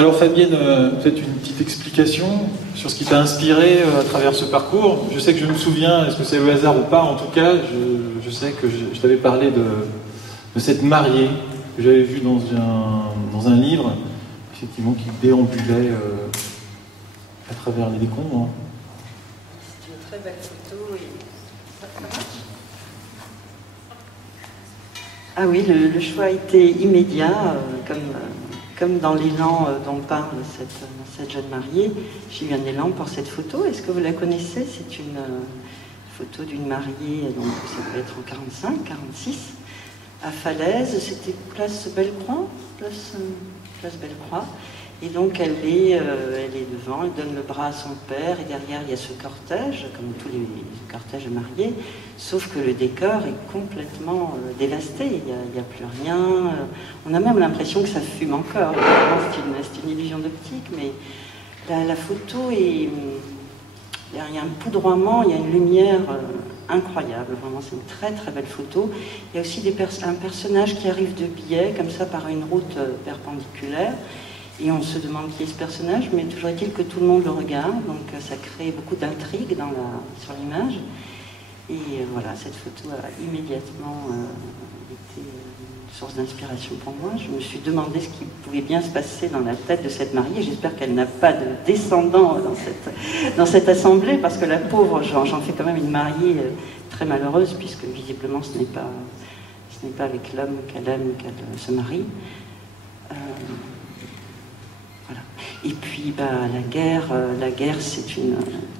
Alors Fabienne, peut-être une petite explication sur ce qui t'a inspiré à travers ce parcours. Je sais que je me souviens, est-ce que c'est le hasard ou pas, en tout cas, je sais que je t'avais parlé de cette mariée que j'avais vue dans un livre, effectivement, qui déambulait à travers les décombres. C'est une très belle photo. Ça marche ? Ah oui, le choix a été immédiat, comme dans l'élan dont parle cette jeune mariée. J'ai eu un élan pour cette photo. Est-ce que vous la connaissez? C'est une photo d'une mariée, donc ça devait être en 45, 46, à Falaise. C'était place Bellecroix, place Bellecroix. Et donc elle est devant, elle donne le bras à son père, et derrière il y a ce cortège, comme tous les cortèges mariés, sauf que le décor est complètement dévasté, il n'y a plus rien. On a même l'impression que ça fume encore. C'est une illusion d'optique, mais la photo est... Il y a un poudroiement, il y a une lumière incroyable, vraiment c'est une très très belle photo. Il y a aussi un personnage qui arrive de biais, comme ça par une route perpendiculaire. Et on se demande qui est ce personnage, mais toujours est-il que tout le monde le regarde, donc ça crée beaucoup d'intrigue sur l'image. Et voilà, cette photo a immédiatement été une source d'inspiration pour moi. Je me suis demandé ce qui pouvait bien se passer dans la tête de cette mariée. J'espère qu'elle n'a pas de descendants dans cette assemblée, parce que la pauvre, j'en fais quand même une mariée très malheureuse, puisque visiblement ce n'est pas avec l'homme qu'elle aime qu'elle se marie. Voilà. Et puis la guerre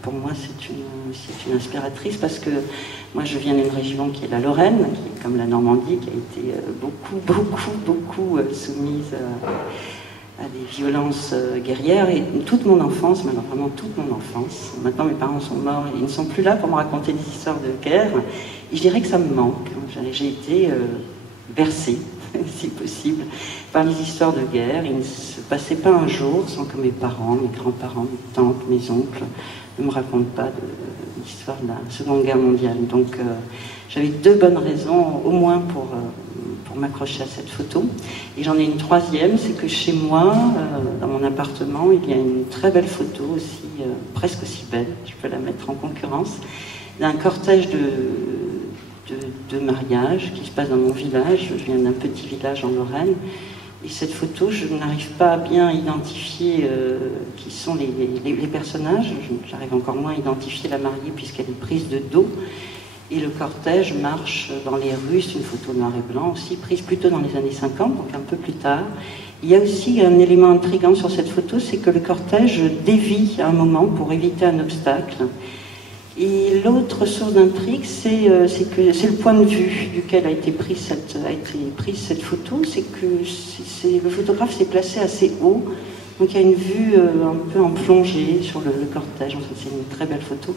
pour moi c'est une inspiratrice, parce que moi je viens d'une région qui est la Lorraine, qui est comme la Normandie, qui a été beaucoup soumise à des violences guerrières, et toute mon enfance, maintenant vraiment toute mon enfance, maintenant mes parents sont morts et ils ne sont plus là pour me raconter des histoires de guerre, et je dirais que ça me manque. J'ai été bercée, si possible, par les histoires de guerre. Il ne se passait pas un jour sans que mes parents, mes grands-parents, mes tantes, mes oncles ne me racontent pas de l'histoire de la Seconde Guerre mondiale. Donc j'avais deux bonnes raisons, au moins, pour m'accrocher à cette photo. Et j'en ai une troisième, c'est que chez moi, dans mon appartement, il y a une très belle photo aussi, presque aussi belle, je peux la mettre en concurrence, d'un cortège de mariage qui se passe dans mon village. Je viens d'un petit village en Lorraine, et cette photo, je n'arrive pas à bien identifier qui sont les personnages. J'arrive encore moins à identifier la mariée puisqu'elle est prise de dos, et le cortège marche dans les rues. C'est une photo noir et blanc aussi, prise plutôt dans les années 50, donc un peu plus tard. Il y a aussi un élément intriguant sur cette photo, c'est que le cortège dévie à un moment pour éviter un obstacle. Et l'autre source d'intrigue, c'est le point de vue duquel a été prise cette photo. C'est que le photographe s'est placé assez haut, donc il y a une vue un peu en plongée sur le cortège. En fait, c'est une très belle photo.